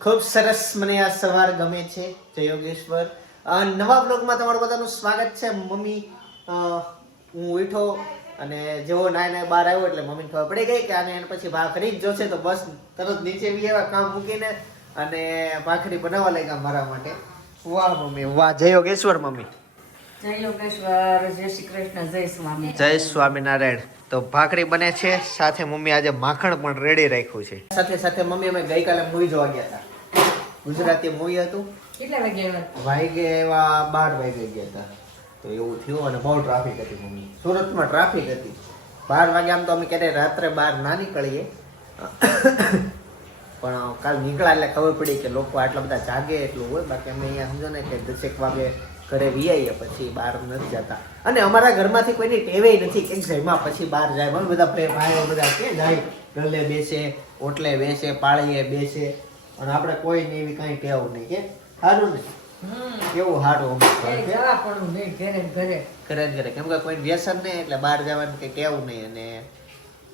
ખૂબ સરસ, મને આ સવાર ગમે છે. જય યોગેશ્વર. નવા બ્લોગમાં તમારું બધાનું સ્વાગત છે. મમ્મી હું ઉઠો અને જેવો નાય બહાર આવ્યો એટલે મમ્મીને ખબર પડી ગઈ કે આને પછી ભાખરી જ જોશે, તો બસ તરત નીચે આવ્યા કામ મૂકીને અને ભાખરી બનાવવા લાગ્યા મારા માટે. વાહ મમ્મી વાહ, જય યોગેશ્વર મમ્મી. જય યોગેશ્વર, જય શ્રી કૃષ્ણ, જય સ્વામી, જય સ્વામિનારાયણ. તો ભાખરી બને છે, સાથે મમ્મી આજે માખણ પણ રેડી રાખ્યું છે. સાથે સાથે મમ્મી અમે ગઈકાલે મૂવી જોવા ગયા હતા. ગુજરાતી મૂવી હતું. કેટલા વાગે આવ્યા? વાગે એવા 12 વાગે ગયા હતા. તો એવું થયું અને બહુ ટ્રાફિક હતી મમ્મી. સુરતમાં ટ્રાફિક હતી. 12 વાગે આમ તો અમે ક્યારેય રાત્રે બહાર ના નીકળીએ, પણ કાલ નીકળ્યા એટલે ખબર પડી કે લોકો આટલા બધા જાગે એટલું હોય. બાકી અમે અહીંયા સમજો ને કે 10 વાગે ઘરે વીઆઈએ પછી બહાર નથી જતા. અને અમારા ઘરમાંથી કોઈની ટેવે નથી કે જમ્યા પછી બહાર જાય. પણ બધા ભાઈઓ બધા કે જાય, ગલ્લે બેસે, ઓટલે બેસે, પાળીએ બેસે, અને આપણે કોઈને એવી કઈ ટેવ નહીં. કે સારું ને કેવું સારું ઘરે કેમ કે કોઈ વ્યસન નહીં એટલે બહાર જવાનું કે કેવું નહીં. અને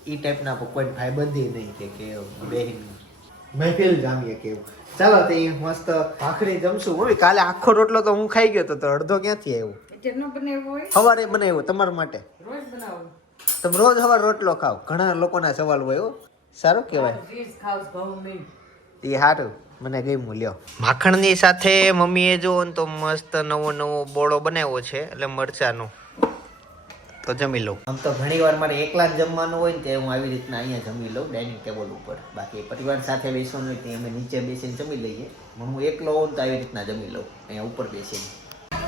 ઈ ટાઈપના કોઈ ભાઈબંધી નહીં કે બેહીન મહેફિલ જામીએ કેવું. ચાલો તો એ મસ્ત ભાખરી જમશું. મમ્મી કાલે આખો રોટલો તો હું ખાઈ ગયો તો અડધો ક્યાંથી આવ્યો? સવારે બનાવ્યો તમારા માટે. તમે રોજ સવાર રોટલો ખાવ? ઘણા લોકોના સવાલ હોય. સારું કહેવાય. એ સારું, મને ગમ્યું. લ્યો માખણની સાથે મમ્મીએ જો તો મસ્ત નવો બોળો બનાવ્યો છે, એટલે મરચાનો. તો જમી લઉં. આમ તો ઘણી વાર મારે એકલા જ જમવાનું હોય ને તે હું આવી રીતના અહીંયા જમી લઉં ડાઇનિંગ ટેબલ ઉપર. બાકી પરિવાર સાથે બેસવાનું હોય તે અમે નીચે બેસીને જમી લઈએ. હું એકલો હોઉં તો આવી રીતના જમી લઉં અહીંયા ઉપર બેસીને.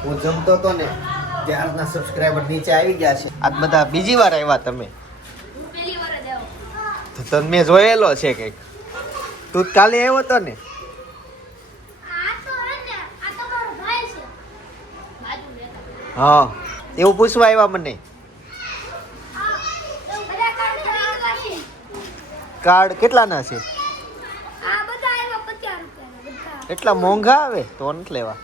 હું જમતો હતો ને ત્યારના સબસ્ક્રાઈબર નીચે આવી ગયા છે. આજ બધા બીજી વાર આવ્યા તમે? તો મેં જોયેલો છે કંઈક. તું કાલે આવ્યો હતો ને? હા, એવું પૂછવા આવ્યા મને. કાર્ડ કેટલાના છે? એટલા મોંઘા આવે તો નથી લેવા.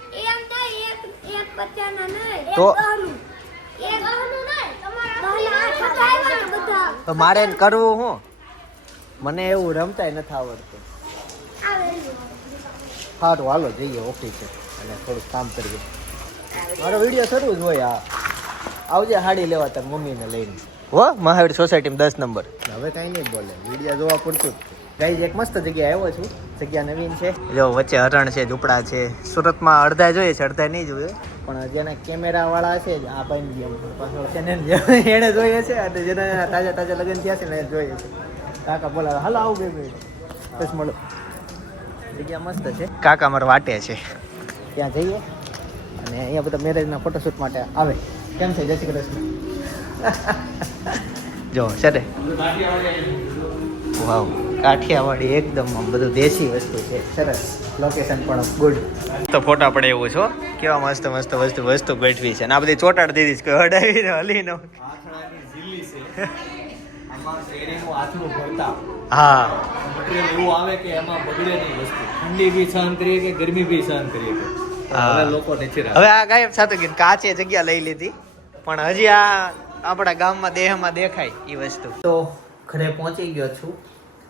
તો મારે કરવું હું? મને એવું રમતાય નથી આવડતું. સારું હાલો જઈએ ઓફિસે અને થોડુંક કામ કરીએ. મારો વિડીયો શરૂ જ હોય. આવજે હાડી લેવા તાર મમ્મીને લઈને. હો, મહાવીર સોસાયટીમાં 10 નંબર. હવે કાંઈ નહીં બોલે, વિડીયો જોવા પૂરતું જ. ગાઈઝ એક મસ્ત જગ્યાએ આવ્યો છું. જગ્યા નવીન છે. જો વચ્ચે હરણ છે, ઝૂંપડા છે. સુરતમાં અડધા જોઈએ છે, અડધા નહીં જોઈએ. પણ જેના કેમેરા વાળા છે આ ભાઈ જેમ પાછો ચેનલ એને જોઈએ છે, અને જેના તાજા લગ્ન થયા છે ને એ જોઈએ છે. કાકા બોલાવે હાલો આવું બે બસ મળો. જગ્યા મસ્ત છે. કાકા મારા વાટે છે, ત્યાં જઈએ. અને અહીંયા બધા મેરેજના ફોટોશૂટ માટે આવે. કેમ છે? જય શ્રી કૃષ્ણ. જો છે ને, વાવ, કાઠિયાવાડી એકદમ બધું દેશી વસ્તુ છે. સરસ, લોકેશન પણ ગુડ. તો ફોટા પડે એવું છો. કેવા મસ્ત મસ્ત વસ્તુ ગોઠવી છે. અને આ બધી ચોટાડ દીધી છે, હડાવીને હલી નો. હા, એવું આવે કે એમાં બગડે નહીં વસ્તુ. ઠંડી બી સહન કરીએ કે ગરમી બી સહન કરીએ. હવે આ ગાયબ થતું ગયું. કાચે જગ્યા લઈ લીધી, પણ હજી આ આપણા ગામમાં દેહમાં દેખાય એ વસ્તુ. તો ઘરે પહોંચી ગયો છું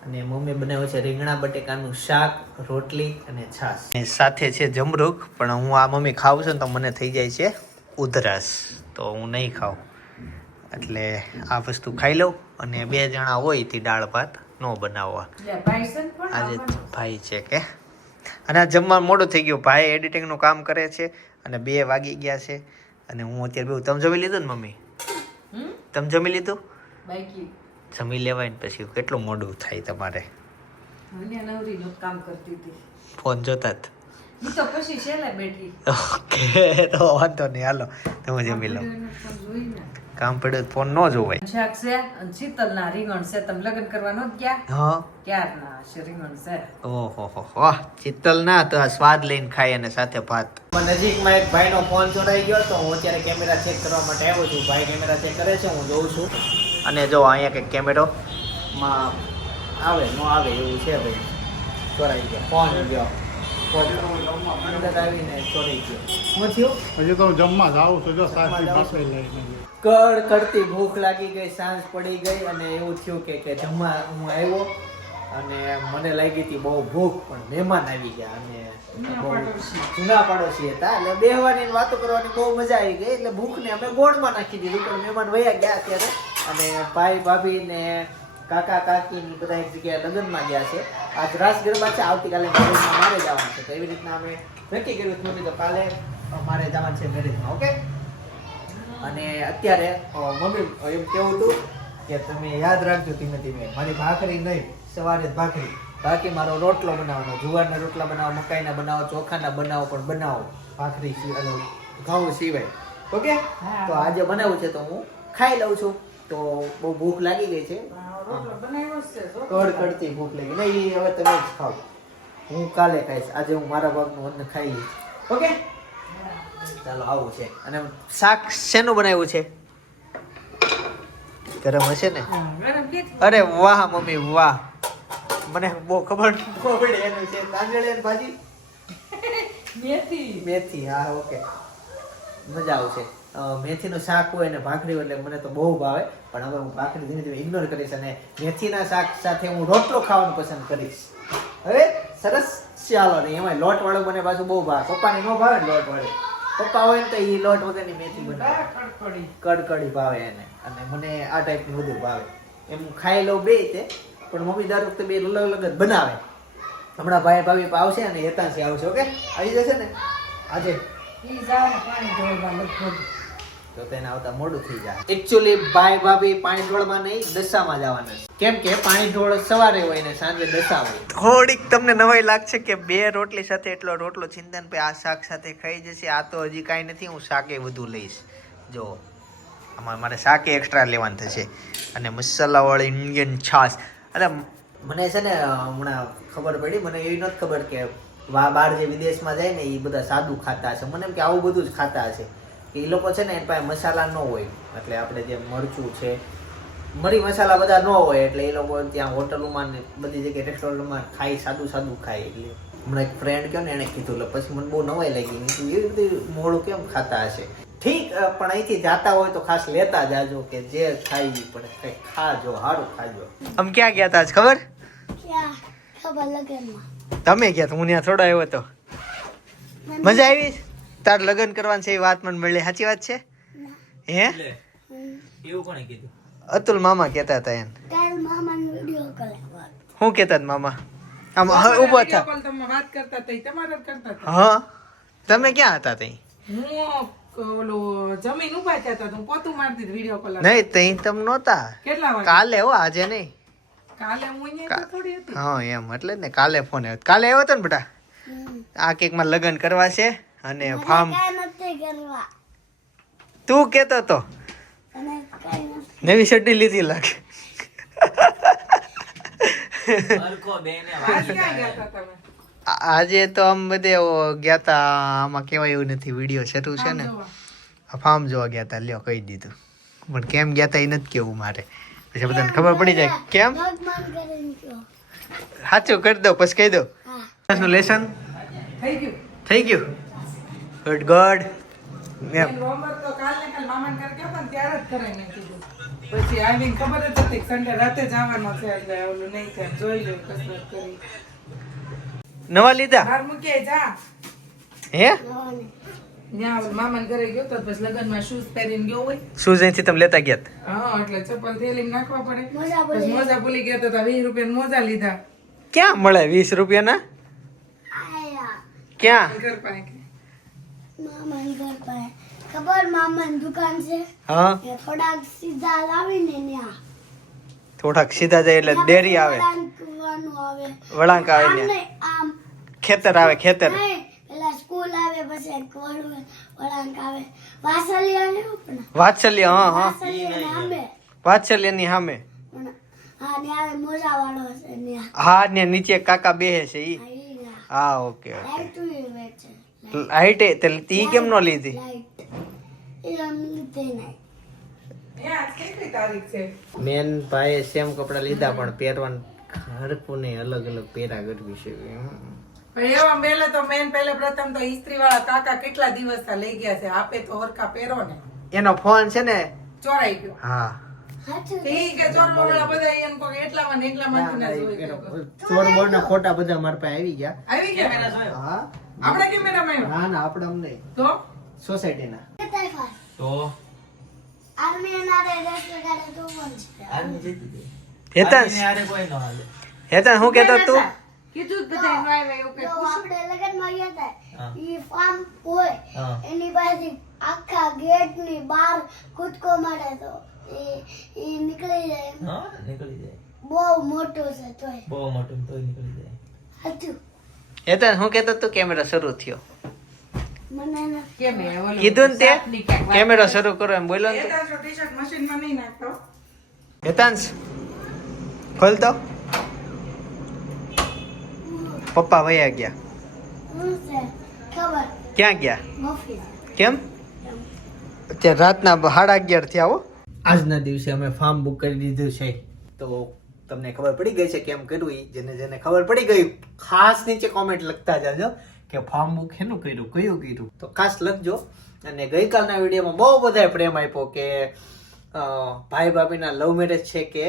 અને મમ્મી બનાવ્યું છે રીંગણા બટેકાનું શાક, રોટલી અને છાશ. સાથે છે જમરૂખ, પણ હું આ મમ્મી ખાઉં છું ને તો મને થઈ જાય છે ઉધરસ, તો હું નહીં ખાઉં. એટલે આ વસ્તુ ખાઈ લઉં. અને 2 જણા હોય તે દાળ ભાત ન બનાવવા. આજે ભાઈ છે કે, અને આ જમવા મોડું થઈ ગયું. ભાઈ એડિટિંગનું કામ કરે છે અને 2 વાગી ગયા છે. અને હું અત્યારે તમે જમી લીધું ને મમ્મી? તમે જમી લીધું? જમી લેવાય ને પછી કેટલું મોડું થાય તમારે? ફોન જોતા ઓકે, તો વાંધો નહીં, હાલો તમે જમી લો. કામ પડ્યું ફોન ન જોવાય. શાક છે અને શીતલના રીંગણ છે. તમે લગ્ન કરવા નો ગયા? હા, ક્યારના છે રીંગણ છે. ઓહો વાહ, શીતલ ના તો આ સ્વાદ લઈને ખાય અને સાથે ભાત. નજીકમાં એક ભાઈનો ફોન ચોરાઈ ગયો તો હું અત્યારે કેમેરા ચેક કરવા માટે આવ્યો છું. ભાઈ કેમેરા ચેક કરે છે, હું જોઉં છું. અને જો અહીંયા કંઈક કેમેરો માં આવે ન આવે એવું છે. ભાઈ ચોરાઈ ગયો ફોન ગયો, અંદર આવીને ચોરાઈ ગયો. શું થયું? હજી તો જમવા જાઉં છું. જો સાચી ભાખરી લઈને કડકડતી ભૂખ લાગી ગઈ, સાંજ પડી ગઈ અને એવું થયું કે જમવા હું આવ્યો અને મને લાગી હતી બહુ ભૂખ, પણ મહેમાન આવી ગયા અને બહુ જૂના પાડોશી હતા એટલે બેહવાની ને વાતો કરવાની બહુ મજા આવી ગઈ. એટલે ભૂખને અમે ગોળમાં નાખી દીધું, પણ મહેમાન વયા ગયા અત્યારે. અને ભાઈ ભાભી ને કાકા કાકી ની બધા એક જગ્યાએ લગ્નમાં ગયા છે. આજ રાસ ગરબા છે, આવતીકાલે મેરેજમાં મારે જવાનું છે. તો એવી રીતના અમે નક્કી કર્યું હતું તો કાલે મારે જવાનું છે મેરેજમાં. ઓકે. અને અત્યારે મમ્મી એમ કેવું હતું કે તમે યાદ રાખજો ધીમે ધીમે, મારી ભાખરી નહીં, સવારે જ ભાખરી, બાકી મારો રોટલો બનાવવાનો, જુવારના રોટલા બનાવો, મકાઈના બનાવો, ચોખાના બનાવો, પણ બનાવો ભાખરી ઘઉં સિવાય. ઓકે. તો આજે બનાવું છે તો હું ખાઈ લઉં છું. તો બહુ ભૂખ લાગી ગઈ છે, કડકડતી ભૂખ લાગી. નહીં હવે તમે જ ખાઓ, હું કાલે ખાઈશ. આજે હું મારા ભાગનું અન્ન ખાઈ લઈશ. ઓકે. ચાલો આવું છે. અને શાક શેનું બનાવ્યું છે? ગરમ હશે ને? અરે વાહ મમ્મી વાહ, મને બહુ ખબર પડી એનું છે. તાંદળિયાની ભાજી મેથી. હા ઓકે, મજા આવશે. મેથીનું શાક હોય ને ભાખરી એટલે મને તો બહુ ભાવે, પણ હવે હું ભાખરી ધીમે ધીમે ઇગ્નોર કરીશ અને મેથીના શાક સાથે હું રોટલો ખાવાનું પસંદ કરીશ. હવે સરસ. ચાલો ને એમાં લોટ વાળું મને પાછું બહુ ભાવે. પપ્પાને ન ભાવે ને લોટ વાળું. પપ્પા હોય ને તો એ લોટ વગરની મેથી બનાવે, કડકડી ભાવે એને. અને મને આ ટાઈપની બધું ભાવે. એમ ખાઈ લઉં બે તે, પણ મમ્મી દર વખતે બે અલગ અલગ જ બનાવે. હમણાં ભાઈ ભાભી આવશે અને હેતાંશી આવશે. ઓકે, આવી જશે ને આજે, તો તેને આવતા મોડું થઈ જાય. એકચ્યુઅલી ભાઈ ભાભી પાણી ઢોળમાં નહીં, દશામાં જવાના છે. કેમ કે પાણી ઢોળ સવારે હોય ને સાંજે દશા હોય. થોડીક તમને નવાઈ લાગશે કે 2 રોટલી સાથે એટલો રોટલો ચિંતન ભાઈ આ શાક સાથે ખાઈ જશે. આ તો હજી કાંઈ નથી, હું શાકે વધુ લઈશ. જો આમાં મારે શાકે એક્સ્ટ્રા લેવાનું થશે. અને મસાલાવાળી ઇન્ડિયન છાશ. એટલે મને છે ને હમણાં ખબર પડી, મને એવી નથી ખબર કે બહાર જે વિદેશમાં જાય ને એ બધા સાદું ખાતા હશે. મને એમ કે આવું બધું જ ખાતા હશે. એ લોકો છે ને એની પાસે મસાલા ન હોય, એટલે આપણે જે મરચું છે, મરી મસાલા બધા ન હોય, એટલે એ લોકો ત્યાં હોટલોમાં ને બધી જગ્યાએ રેસ્ટોરન્ટમાં ખાઈ સાદું ખાય. એટલે હમણાં એક ફ્રેન્ડ કહ્યો ને એને કીધું, એટલે પછી મને બહુ નવાઈ લાગી. એવી બધી મોડું કેમ ખાતા હશે? ઠીક, પણ અહીંથી જાતા હોય તો ખાસ લેતા જાજો કે જે ખાઈ પણ કંઈક ખાજો, સારું ખાજો. આમ ક્યાં ગયા હતા ખબર? તમે ગયા તો હું ત્યાં થોડો આવ્યો હતો. મજા આવી? તાર લગ્ન કરવાનું છે એ વાત મને મળી, સાચી વાત છે? હે એવું કોણે કીધું? અતુલ મામા કહેતા હતા એમ. શું કહેતા હતા મામા? આમ ઉભો થા. હા, તમે ક્યાં હતા તઈ? જમીન ઉભા થયા હતા, હું પોતું મારતી વિડિયો કોલ. નહીં તઈ તમે નહોતા. કેટલા વાગે? કાલે હો, આજે નહીં. કાલે હું અહીંયા થોડી હતી. હા એમ, એટલે જ ને કાલે ફોન આવ્યો. કાલે આવ્યો હતો ને બેટા? આ કેક માં લગ્ન કરવા છે અને ફાર્મ. તું કેતો તો નવી શર્ટ લીધી લાગે. આજે તો આમ બધે ગયા તા. આમાં કેવાય એવું નથી, વિડીયો શરૂ છે ને, ફાર્મ જોવા ગયા તા. લ્યો કહી દીધું, પણ કેમ ગયા તા એ નથી કેવું મારે, પછી બધાને ખબર પડી જાય. કેમ સાચું કરી દો પછી કહી દો. લેસન થઈ ગયું. Good good. હોમવર્ક તો કાલ મામાને ઘરે ગયો પણ ત્યારે જ કરાઈ નાખ્યું. પછી આવીને ખબર જ હતી સન્ડે રાતે જવાનો છે, એટલે ઓલું નહીં થાય, જોઈ લે કસરત કરી. નવા લીધા બહાર મૂકી જા. હે ત્યાં મામાને ઘરે ગયો તો પછી લગનમાં શૂઝ પહેરીને ગયો હોય. શૂઝ અહીંથી તમે લેતા ગયા હતા? હા, એટલે ચપ્પલ થેલીમાં નાખવા પડે. પછી મોજા ભૂલી ગયા તો 20 રૂપિયા મોજા લીધા. ક્યાં મળે 20 રૂપિયાના? ક્યાં? ઘર પાસે. મામાની ઘર પાસે ખબર, મામાની દુકાન છે. હા, એ થોડાક સીધા લાવીને ત્યાં થોડાક સીધા જાય એટલે ડેરી આવે, વળાંકવાનું આવે, વળાંક આવે આમ ને નહીં, આમ ખેતર આવે, ખેતર. નહીં, પેલા સ્કૂલ આવે, પછી એક વળાંક આવે, વાસલિયા ને પણ વાત્સલ્ય. હા હા, વાસલિયા ને આંબે. વાત્સલ્યની સામે. હા, ને આવે મોજા વાળો છે ત્યાં. હા, ને નીચે કાકા બેહે છે ઈ. હા, ઈ ના. હા ઓકે ઓકે. લાઈટું ય વેચે. લાઈટ ઈ કેમ નો લીધી? લાઈટ એ આમ લીધે નહીં. એ આજ કેટલી તારીખ છે? મેન ભાઈ સેમ કપડા લીધા, પણ પહેરવાનું હરખું નહીં, અલગ અલગ પહેરા કરવી છે. પણ એવા મેલે તો પહેલે પ્રથમ તો ઇસ્ત્રી વાળા કાકા કેટલા દિવસ લઈ ગયા છે, આપે તો હરખા પહેરો ને. એનો ફોન છે ને, ચોરાઈ ગયો. હા હાચું તે ઈ કે ચોરમાં વાળા બધા એને કહો કે એટલામાં ને એટલામાંથી ના જોઈ કે ચોર બોર્ડના ફોટા બધા મારા પાસે આવી ગયા. આવી ગયા હા આપણે કેમેરામાં આવ્યો ના ના આપણે અમને તો સોસાયટીના. તાઇફાસ તો આર્મી ના રે રેસ્ટ ગાડે તો પણ છે આર્મી જીતી ગઈ. હેતાંશ આર્મીને હારે કોઈ ન હાલે. હેતાંશ હું કહેતો તું કીધું જ બધા એનું આવે એવું કઈ તો આપણે લગનમાં ગયા હા. હતા ઈ ફાર્મ હોય હા. એની પાસે આખા ગેટ ની બહાર કૂદકો મારે તો ઈ નીકળી જાય હા નીકળી જાય. બહુ મોટો છે તોય બહુ મોટું તોય નીકળી જાય. હતું હેતાંશ હું કહેતો તું કેમેરો શરૂ થયો મને નથી કેમ એ ઓલું કીધું ને તે સાપની ક્યાંક વાત કેમેરો શરૂ કરો એમ બોલો ને એ તારો ટી-શર્ટ મશીનમાં નહીં નાખતો હેતાંશ ખોલ તો પપ્પા વયા ગયા શું છે ખબર ક્યાં ગયા મફી કેમ અત્યારે રાતના 11:30 થયા હો આજના દિવસે અમે ફાર્મ બુક કરી દીધું છે તો તમને ખબર પડી ગઈ છે કેમ કર્યું ઈ જેને જેને ખબર પડી ગઈ ખાસ નીચે કોમેન્ટ લખતા જાજો કે ફાર્મ બુક હેનું કર્યું કયું કર્યું તો ખાસ લખજો. અને ગઈકાલના વિડીયોમાં બહુ બધાએ પ્રેમ આપ્યો કે ભાઈ ભાભીના લવ મેરેજ છે કે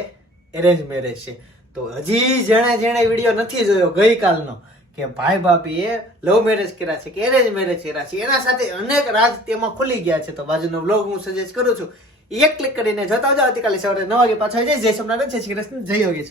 એરેન્જ મેરેજ છે. તો હજી જેણે વિડીયો નથી જોયો ગઈકાલનો કે ભાઈ ભાભીએ લવ મેરેજ કર્યા છે કે એરેન્જ મેરેજ કર્યા છે એના સાથે અનેક રાજ તેમાં ખુલી ગયા છે. તો બાજુનો બ્લોગ હું સજેસ્ટ કરું છું એક ક્લિક કરીને જોતા જાઓ. આવતીકાલે સવારે 9 વાગે પાછા જય સોમનાથ જય શ્રી કૃષ્ણ જય યોગેશ.